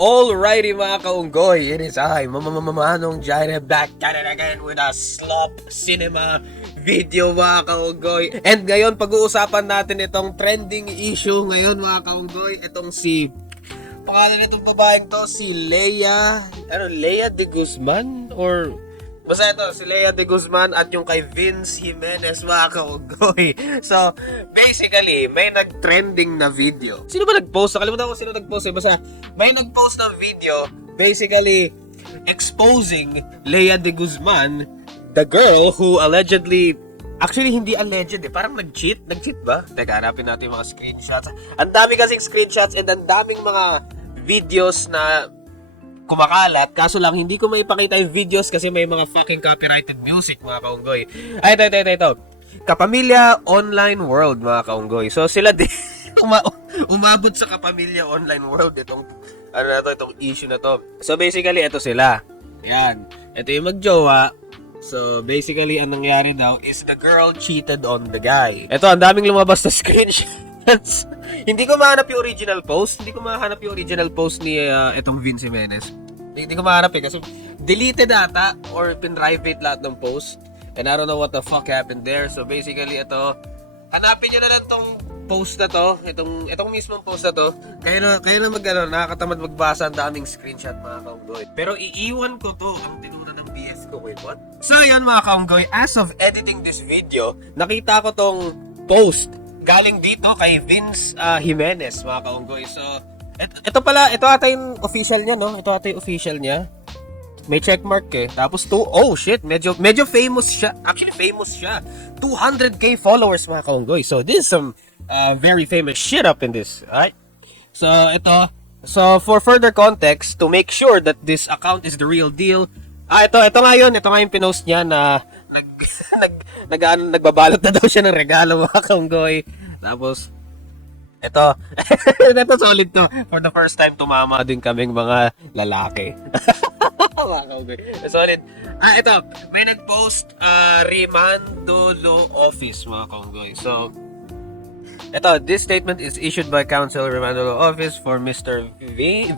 Alrighty mga kaunggoy, it is I, Manong Jaire, back at it again with a slop cinema video mga kaunggoy. And ngayon pag-uusapan natin itong trending issue ngayon mga kaunggoy. Itong pangalan nitong babaeng to, si Lea de Guzman? Or basta ito, si Lea de Guzman at yung kay Vince Jimenez mga kaunggoy. So, basically, may nag-trending na video. Sino ba nag-post? Nakalimutan ko sino nag-post eh. Basta, may nag-post na video, basically, exposing Lea de Guzman, the girl who allegedly, actually hindi alleged eh, parang nag-cheat ba? Teka, hanapin natin yung mga screenshots. Ang dami kasing screenshots and ang daming mga videos na kumakalat, kaso lang hindi ko maipakita yung videos kasi may mga fucking copyrighted music mga kaunggoy. Ay, ito. Kapamilya Online World mga kaunggoy. So sila din umabot sa Kapamilya Online World itong itong issue na to. So basically ito sila. Yan. Ito yung magjowa. So basically ang nangyari daw is the girl cheated on the guy. Ito, ang daming lumabas na screenshots. Hindi ko mahanap yung original post. Hindi ko mahanap yung original post ni itong Vince Jimenez. Hindi ko mahanap kasi deleted ata or pin-private lahat ng post. And I don't know what the fuck happened there. So basically ito, hanapin nyo na lang tong post na to. Itong mismong post na to. Kaya na nakakatamad magbasa, ang daming screenshot mga kaunggoy. Pero iiwan ko to ang tinuna ng BS ko. Wait, what? So yun mga kaunggoy, as of editing this video, nakita ko tong post galing dito kay Vince Jimenez mga kaunggoy. So ito ata yung official niya, no? Ito ata yung official niya. May checkmark eh. Tapos oh shit, medyo famous siya. Actually famous siya. 200k followers mga kaunggoy. So this is some very famous shit up in this, right? So so for further context, to make sure that this account is the real deal, ito nga yung pinost niya na nagbabalot na daw siya ng regalo mga kaunggoy. Tapos ito solid to. For the first time tumama din kaming mga lalaki. Mga kaunggoy. Solid. Ito, may nag-post Rimando Law Office mga kaunggoy. So ito, this statement is issued by Council Rimando Law Office for Mr.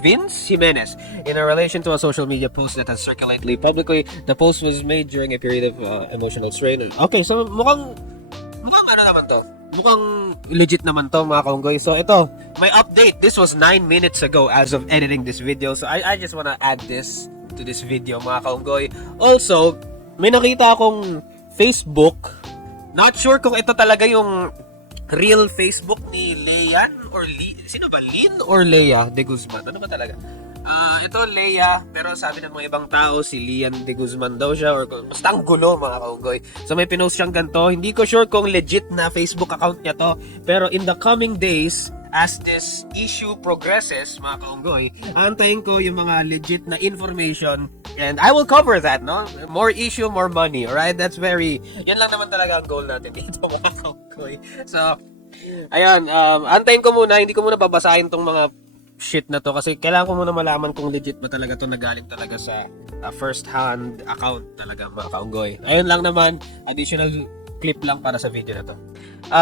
Vince Jimenez in a relation to a social media post that has circulated publicly. The post was made during a period of emotional strain. Okay, so mukhang ano naman to? Mukhang legit naman to mga kaunggoy. So ito, may update. This was 9 minutes ago as of editing this video. So I just wanna add this to this video mga kaunggoy. Also, may nakita akong Facebook. Not sure kung ito talaga yung real Facebook ni Lean or sino ba? Lin or Lea de Guzman? Ano ba talaga? Ito Lea, pero sabi ng mga ibang tao si Lian de Guzman daw siya or basta ang gulo mga kaunggoy. So may pinost siyang ganito. Hindi ko sure kung legit na Facebook account niya to, pero in the coming days as this issue progresses mga kaunggoy, antayin ko yung mga legit na information and I will cover that, no? More issue, more money, alright? That's yan lang naman talaga ang goal natin dito mga kaunggoy. So, ayun, antayin ko muna, hindi ko muna babasahin tong mga shit na to kasi kailangan ko muna malaman kung legit ba talaga to nagaling talaga sa first hand account talaga mga kaunggoy. Ayun lang naman, additional clip lang para sa video na to.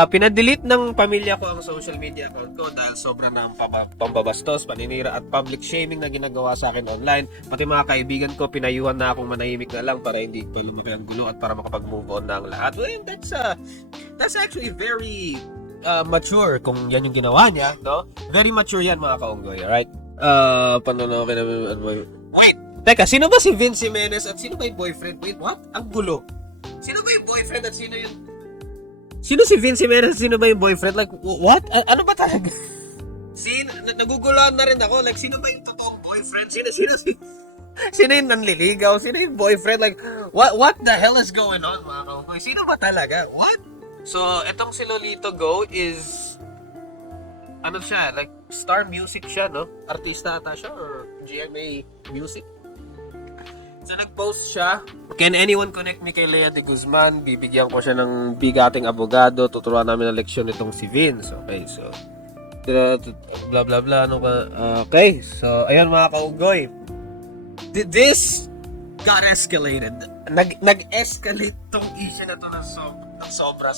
Pinadelete ng pamilya ko ang social media account ko dahil sobra na ang pambabastos, paninira at public shaming na ginagawa sa akin online. Pati mga kaibigan ko, pinayuhan na akong manahimik na lang para hindi pa lumaki ang gulo at para makapag-move on na ang lahat. Well, that's actually very mature kung yan yung ginawa niya, no? Very mature yan mga kaunggoy, alright? Wait! Teka, sino ba si Vince Jimenez at sino ba yung boyfriend? Wait, what? Ang gulo. Sino ba yung boyfriend at sino yung... Sino si Vince Jimenez at sino ba yung boyfriend? Like, what? Ano ba talaga? Nagugulaan na rin ako. Like, sino ba yung totoong boyfriend? Sino yung nanliligaw? Sino yung boyfriend? Like, what the hell is going on mga kaunggoy? Sino ba talaga? What? So, etong si Lolito Go is ano siya, like Star Music siya, no? Artista ata siya or GMA Music. So, nag-post siya. Can anyone connect me kay Lea de Guzman? Bibigyan ko siya ng bigating abogado. Tuturuan namin ng leksyon itong si Vince. Okay, so blah blah blah, ano ba? Okay, so ayan mga kaunggoy. This got escalated. Nag-escalate tong issue na to ng sobra.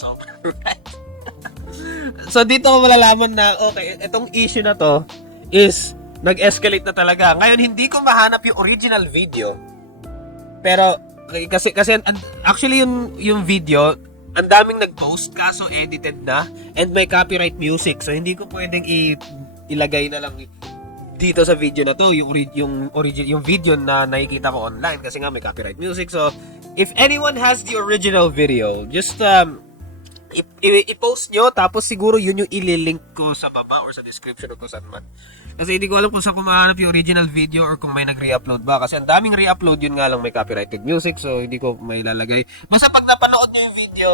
So dito ko malalaman na okay, itong issue na to is nag-escalate na talaga. Ngayon, hindi ko mahanap yung original video. Pero, kasi actually yung video, ang daming nag-post, kaso edited na, and may copyright music. So, hindi ko pwedeng ilagay na lang dito sa video na to, yung video na nakikita ko online, kasi nga may copyright music. So, if anyone has the original video, just, i-post nyo, tapos siguro yun yung ililink ko sa baba or sa description o kung saan man. Kasi hindi ko alam kung saan ko mahanap yung original video or kung may nag-re-upload ba. Kasi ang daming re-upload, yun nga lang may copyrighted music, so hindi ko may lalagay. Basta pag napanood nyo yung video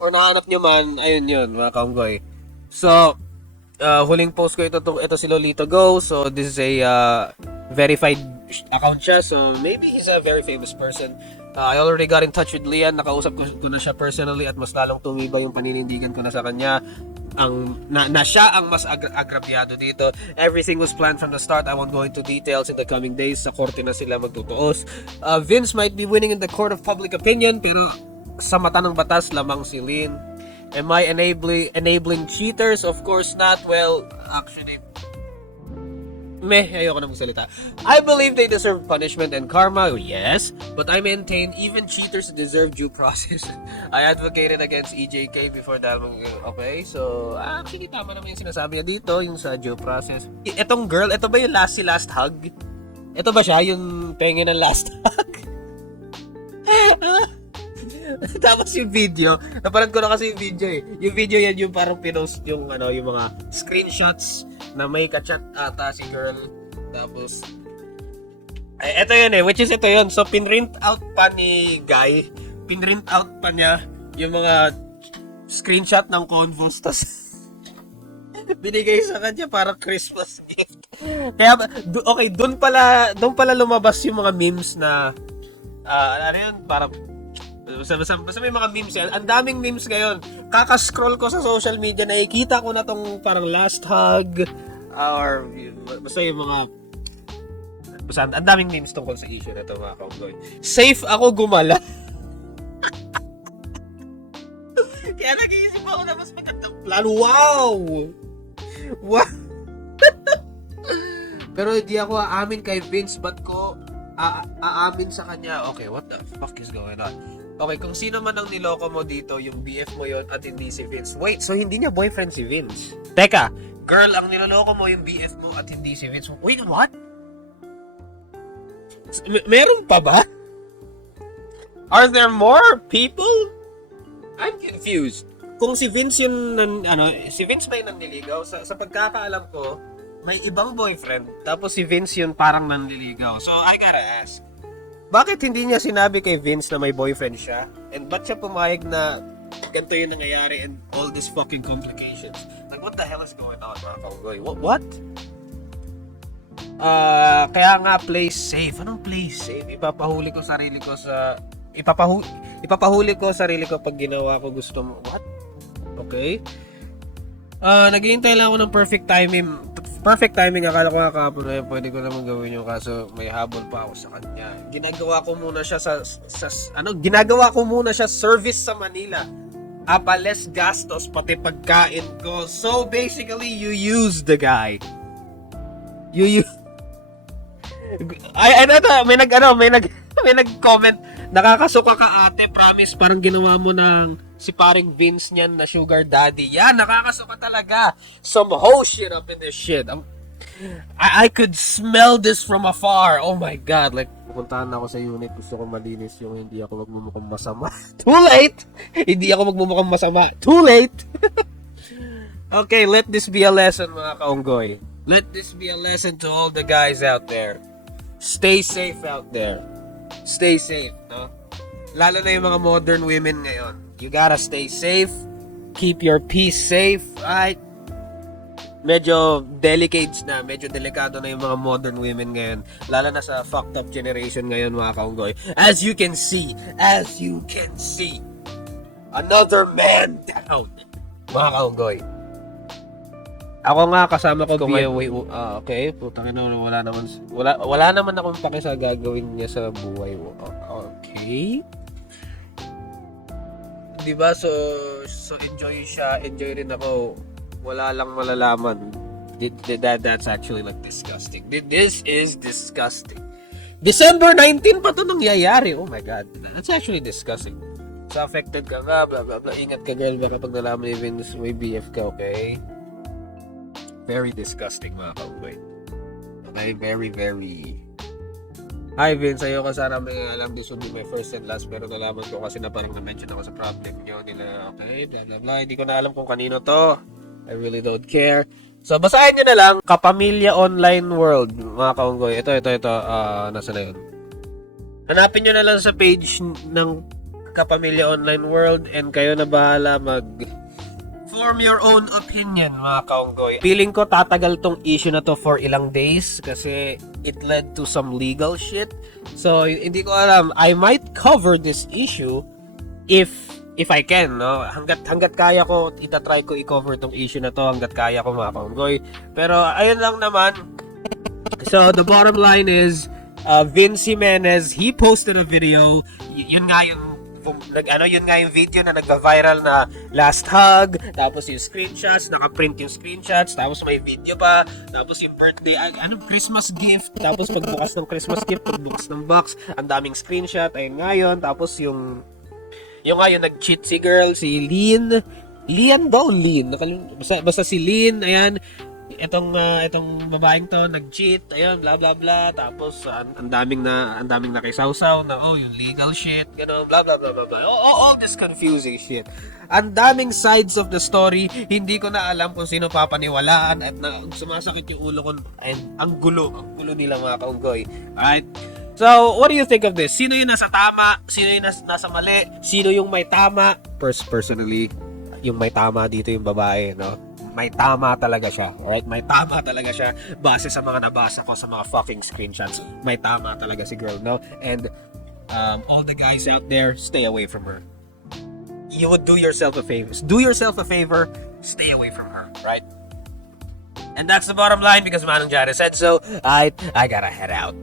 or nahanap nyo man, ayun yun, mga kaunggoy. So, huling post ko ito si Lolito Go. So, this is a verified account siya. So, maybe he's a very famous person. I already got in touch with Lian. Nakausap ko na siya personally at mas lalong tumibay yung paninindigan ko na sa kanya. Na siya ang mas agrabyado dito. Everything was planned from the start. I won't go into details in the coming days. Sa korte na sila magtutuos. Vince might be winning in the court of public opinion, pero sa mata ng batas, lamang si Lin. Am I enabling cheaters? Of course not. Well, actually, ayoko na magsalita. I believe they deserve punishment and karma, yes, but I maintain even cheaters deserve due process. I advocated against EJK before dahil okay, so actually tama naman yung sinasabi niya dito, yung sa due process. Etong girl, ito ba yung last hug? Ito ba siya, yung pengen ng last hug? Tapos yung video, napanood ko na kasi yung video eh. Yung video yan yung parang pinost yung yung mga screenshots na may kachat ata si girl. Tapos ito yun eh, which is ito yun. So pinrint out pa ni Guy, pinrint out pa niya yung mga screenshot ng convos, tas binigay sa kanya para Christmas gift. Kaya okay, doon pala lumabas yung mga memes na ano yun, para basta may mga memes yan. Ang daming memes ngayon. Kaka-scroll ko sa social media, nakikita ko na tong parang last hug or basta yung mga ang daming memes tungkol sa issue na ito, mga kaunggoy. Safe ako gumala. Kaya nag-iisip ako na mas magandang plano. Wow! Wow! Pero hindi ako aamin kay Vince, ba't ko aamin sa kanya? Okay, what the fuck is going on? Okay, kung sino man ang niloko mo dito, yung BF mo yon at hindi si Vince. Wait, so hindi niya boyfriend si Vince? Teka, girl, ang niloloko mo yung BF mo at hindi si Vince. Wait, what? Meron pa ba? Are there more people? I'm confused. Kung si Vince yung si Vince ba yung nanliligaw? Sa pagkakaalam ko, may ibang boyfriend, tapos si Vince yung parang nanliligaw. So, I gotta ask, bakit hindi niya sinabi kay Vince na may boyfriend siya? And ba't siya pumayag na ganito yung nangyayari and all these fucking complications? Like, what the hell is going on, mga kaunggoy? What? Kaya nga, play safe. Anong play safe? Ipapahuli ko sarili ko pag ginawa ko gusto mo. What? Okay. Naghihintay lang ako ng perfect timing. Akala ko kahapon na pwede ko naman gawin yung, kaso may habol pa ako sa kanya. Ginagawa ko muna siya service sa Manila. Less gastos pati pagkain ko. So basically, you use the guy. May nag-comment, nakakasuka ka ate, promise, parang ginawa mo ng si paring Vince niyan na sugar daddy. Yan, nakakasuka talaga. Some whole shit up in this shit. I could smell this from afar. Oh my God. Like, pupuntahan ako sa unit, gusto ko malinis yung hindi ako magmumukhang masama. Too late! Hindi ako magmumukhang masama. Too late! Okay, let this be a lesson, mga kaunggoy. Let this be a lesson to all the guys out there. Stay safe out there. Stay safe, no? Lalo na yung mga modern women ngayon. You gotta stay safe. Keep your peace safe, right? Medyo delikado na yung mga modern women ngayon. Lalo na sa fucked up generation ngayon, mga kaunggoy. As you can see, another man down, mga kaunggoy. Ako nga, kasama ko okay, putang ina, wala naman akong pake sa gagawin niya sa buhay mo. Okay. Diba? So enjoy siya, enjoy rin ako. Wala lang malalaman. That's actually like disgusting. This is disgusting. December 19 pa to nangyayari. Oh my God. That's actually disgusting. So affected ka nga, blah blah blah. Ingat ka girl, baka pag nalaman ni Vince may BF ka, okay? Very disgusting mga kaugay. Okay, very, very... Hi Vince, ayoko sana may alam this would be my first and last pero nalaman ko kasi na parang na-mention ako sa problem nyo nila. Okay, blah blah blah. Hindi ko na alam kung kanino to. I really don't care. So, basahin nyo na lang, Kapamilya Online World, mga kaunggoy. Ito. Nasa na yun? Hanapin nyo na lang sa page ng Kapamilya Online World and kayo na bahala form your own opinion, mga kaunggoy. Feeling ko tatagal tong issue na to for ilang days kasi it led to some legal shit. So, hindi ko alam. I might cover this issue if I can, no? Hanggat kaya ko, itatry ko i-cover tong issue na to hanggat kaya ko, mga kaunggoy. Pero, ayun lang naman. So, the bottom line is, Vince Jimenez, he posted a video. Yun nga yung video na nagva-viral na last hug, tapos yung screenshots, naka-print yung screenshots, tapos may video pa, tapos yung birthday, Christmas gift, tapos pagbukas ng Christmas gift, pagbukas ng box, ang daming screenshot, ayun nga yun, tapos yung nag-cheat si girl, si Lynn. Basta si Lynn, ayan. Itong babaeng to nag-cheat, ayan, blah blah blah. Tapos ang daming nakisawsaw na yung legal shit, gano'n, blah blah blah blah blah. All this confusing shit. Ang daming sides of the story, hindi ko na alam kung sino papaniwalaan at sumasakit yung ulo ko. And ang gulo nila, mga kaunggoy. Alright? So, what do you think of this? Sino yung nasa tama? Sino yung nasa mali? Sino yung may tama? Personally, yung may tama dito yung babae, no? May tama talaga siya. Alright? May tama talaga siya. Base sa mga nabasa ko sa mga fucking screenshots. May tama talaga si girl, no? And all the guys out there, stay away from her. You would do yourself a favor. Do yourself a favor, stay away from her, right? And that's the bottom line because Manong Jare said so. I gotta head out.